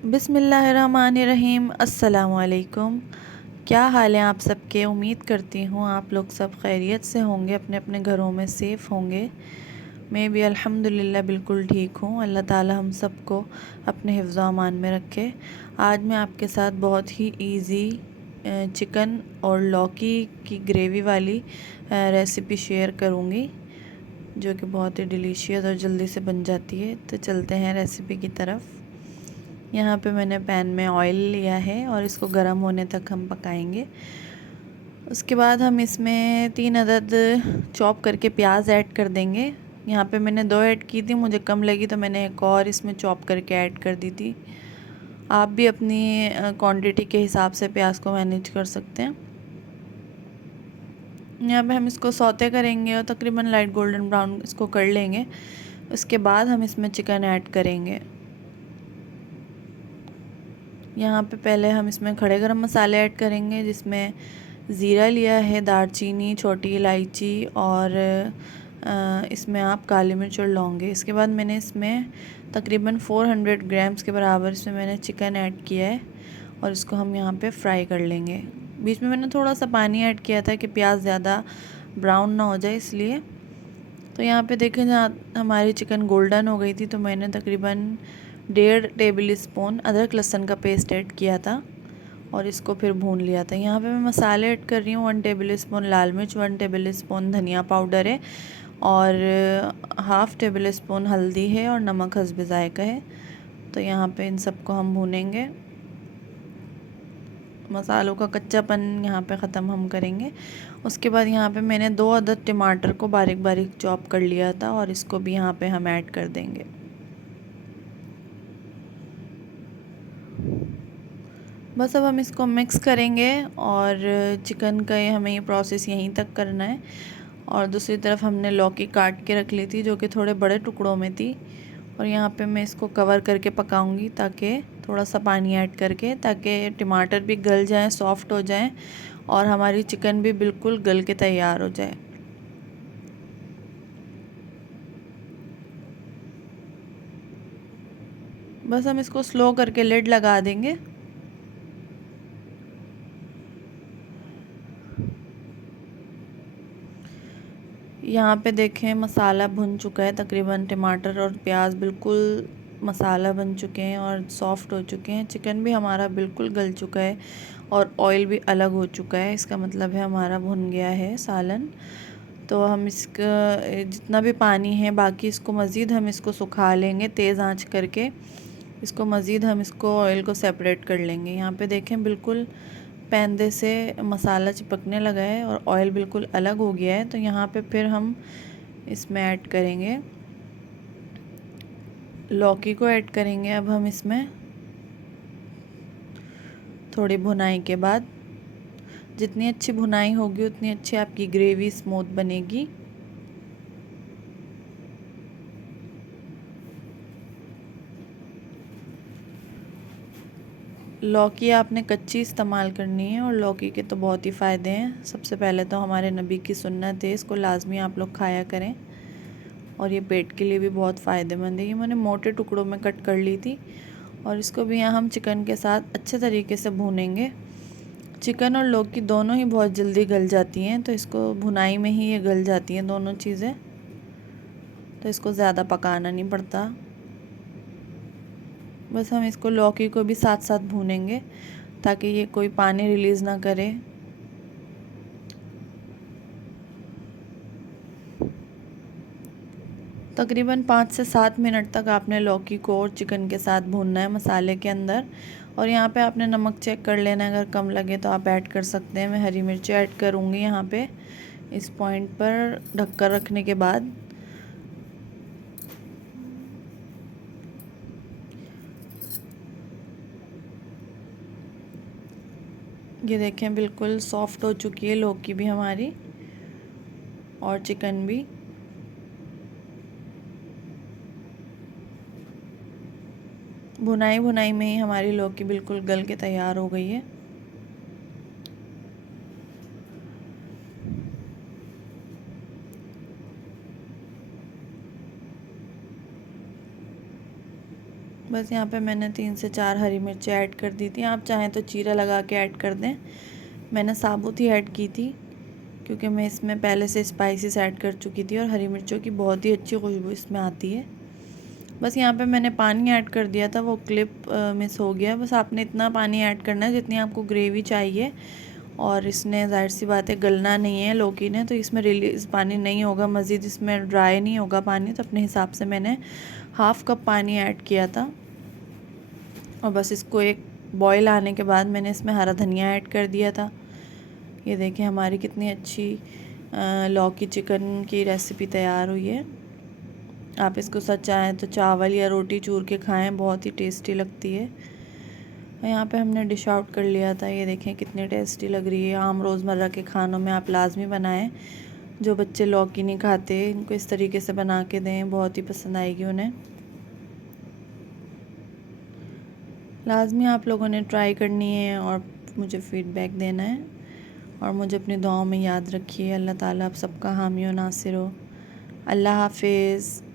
बिस्मिल्लाहिर्रहमानिर्रहीम। अस्सलामुअलैकुम। क्या हाल है आप सबके? उम्मीद करती हूँ आप लोग सब खैरियत से होंगे, अपने अपने घरों में सेफ़ होंगे। मैं भी अल्हम्दुलिल्लाह बिल्कुल ठीक हूँ। अल्लाह ताला हम सबको अपने हिफ्ज़ व अमान में रखे। आज मैं आपके साथ बहुत ही इजी चिकन और लौकी की ग्रेवी वाली रेसिपी शेयर करूँगी, जो कि बहुत ही डिलीशियस और जल्दी से बन जाती है। तो चलते हैं रेसिपी की तरफ। यहाँ पे मैंने पैन में ऑयल लिया है और इसको गर्म होने तक हम पकाएंगे। उसके बाद हम इसमें 3 अदद चॉप करके प्याज ऐड कर देंगे। यहाँ पे मैंने 2 ऐड की थी, मुझे कम लगी तो मैंने एक और इसमें चॉप करके ऐड कर दी थी। आप भी अपनी क्वांटिटी के हिसाब से प्याज को मैनेज कर सकते हैं। यहाँ पे हम इसको सौते करेंगे और तकरीबन लाइट गोल्डन ब्राउन इसको कर लेंगे। उसके बाद हम इसमें चिकन ऐड करेंगे। यहाँ पे पहले हम इसमें खड़े गरम मसाले ऐड करेंगे, जिसमें ज़ीरा लिया है, दालचीनी, छोटी इलायची और इसमें आप काली मिर्च और लौंगे। इसके बाद मैंने इसमें तकरीबन 400 ग्राम्स के बराबर इसमें मैंने चिकन ऐड किया है और इसको हम यहाँ पे फ्राई कर लेंगे। बीच में मैंने थोड़ा सा पानी ऐड किया था कि प्याज ज़्यादा ब्राउन ना हो जाए, इसलिए। तो यहाँ पे देखें, जहाँ हमारी चिकन गोल्डन हो गई थी तो मैंने तकरीबन 1.5 टेबल स्पून अदरक लहसुन का पेस्ट ऐड किया था और इसको फिर भून लिया था। यहाँ पे मैं मसाले ऐड कर रही हूँ। 1 टेबल स्पून लाल मिर्च, 1 टेबल स्पून धनिया पाउडर है और हाफ़ टेबल स्पून हल्दी है और नमक हस्ब ज़ायक़ा है। तो यहाँ पे इन सबको हम भूनेंगे। मसालों का कच्चापन यहाँ पे ख़त्म हम करेंगे। उसके बाद यहाँ पे मैंने 2 अदद टमाटर को बारीक बारीक चॉप कर लिया था और इसको भी यहाँ पे हम ऐड कर देंगे। बस अब हम इसको मिक्स करेंगे और चिकन का हमें ये प्रोसेस यहीं तक करना है। और दूसरी तरफ हमने लौकी काट के रख ली थी, जो कि थोड़े बड़े टुकड़ों में थी, और यहाँ पे मैं इसको कवर करके पकाऊंगी, ताकि थोड़ा सा पानी ऐड करके, ताकि टमाटर भी गल जाएं, सॉफ्ट हो जाएं और हमारी चिकन भी बिल्कुल गल के तैयार हो जाए। बस हम इसको स्लो करके लिड लगा देंगे। यहाँ पे देखें, मसाला भुन चुका है तकरीबन। टमाटर और प्याज बिल्कुल मसाला बन चुके हैं और सॉफ्ट हो चुके हैं। चिकन भी हमारा बिल्कुल गल चुका है और ऑयल भी अलग हो चुका है। इसका मतलब है हमारा भुन गया है सालन। तो हम इसका जितना भी पानी है बाकी, इसको मज़ीद हम इसको सुखा लेंगे तेज़ आंच करके। इसको मज़ीद हम इसको ऑयल को सेपरेट कर लेंगे। यहाँ पे देखें, बिल्कुल पैंदे से मसाला चिपकने लगा है और ऑयल बिल्कुल अलग हो गया है। तो यहाँ पे फिर हम इसमें ऐड करेंगे लौकी को ऐड करेंगे। अब हम इसमें थोड़ी भुनाई के बाद, जितनी अच्छी भुनाई होगी उतनी अच्छी आपकी ग्रेवी स्मूथ बनेगी। लौकी आपने कच्ची इस्तेमाल करनी है और लौकी के तो बहुत ही फ़ायदे हैं। सबसे पहले तो हमारे नबी की सुन्नत है, इसको लाजमी आप लोग खाया करें और ये पेट के लिए भी बहुत फ़ायदेमंद है। ये मैंने मोटे टुकड़ों में कट कर ली थी और इसको भी यहाँ हम चिकन के साथ अच्छे तरीके से भूनेंगे। चिकन और लौकी दोनों ही बहुत जल्दी गल जाती हैं, तो इसको भुनाई में ही ये गल जाती हैं दोनों चीज़ें, तो इसको ज़्यादा पकाना नहीं पड़ता। बस हम इसको लौकी को भी साथ साथ भूनेंगे ताकि ये कोई पानी रिलीज़ ना करे। तकरीबन 5 से 7 मिनट तक आपने लौकी को और चिकन के साथ भूनना है मसाले के अंदर। और यहाँ पे आपने नमक चेक कर लेना है, अगर कम लगे तो आप ऐड कर सकते हैं। मैं हरी मिर्ची ऐड करूँगी यहाँ पे इस पॉइंट पर ढककर रखने के बाद। ये देखें, बिल्कुल सॉफ्ट हो चुकी है लौकी भी हमारी और चिकन भी। भुनाई भुनाई में ही हमारी लौकी बिल्कुल गल के तैयार हो गई है। बस यहाँ पे मैंने 3 से 4 हरी मिर्ची ऐड कर दी थी। आप चाहें तो चीरा लगा के ऐड कर दें। मैंने साबुत ही ऐड की थी क्योंकि मैं इसमें पहले से स्पाइसेस ऐड कर चुकी थी और हरी मिर्चों की बहुत ही अच्छी खुशबू इसमें आती है। बस यहाँ पे मैंने पानी ऐड कर दिया था, वो क्लिप मिस हो गया। बस आपने इतना पानी ऐड करना है जितनी आपको ग्रेवी चाहिए। और इसने ज़ाहिर सी बात है गलना नहीं है लौकी ने, तो इसमें रिलीज पानी नहीं होगा, मज़ीद इसमें ड्राई नहीं होगा पानी। तो अपने हिसाब से मैंने हाफ़ कप पानी ऐड किया था। और बस इसको एक बॉयल आने के बाद मैंने इसमें हरा धनिया ऐड कर दिया था। ये देखें हमारी कितनी अच्छी लौकी चिकन की रेसिपी तैयार हुई है। आप इसको सच चाहें तो चावल या रोटी चूर के खाएं, बहुत ही टेस्टी लगती है। यहाँ पे हमने डिश आउट कर लिया था। ये देखें कितनी टेस्टी लग रही है। आम रोज़मर्रा के खानों में आप लाजमी बनाएं। जो बच्चे लौकी नहीं खाते इनको इस तरीके से बना के दें, बहुत ही पसंद आएगी उन्हें। लाजमी आप लोगों ने ट्राई करनी है और मुझे फ़ीडबैक देना है। और मुझे अपनी दुआओं में याद रखिए। अल्लाह ताला आप सबका हामी और नासिर हो। अल्लाह हाफिज़।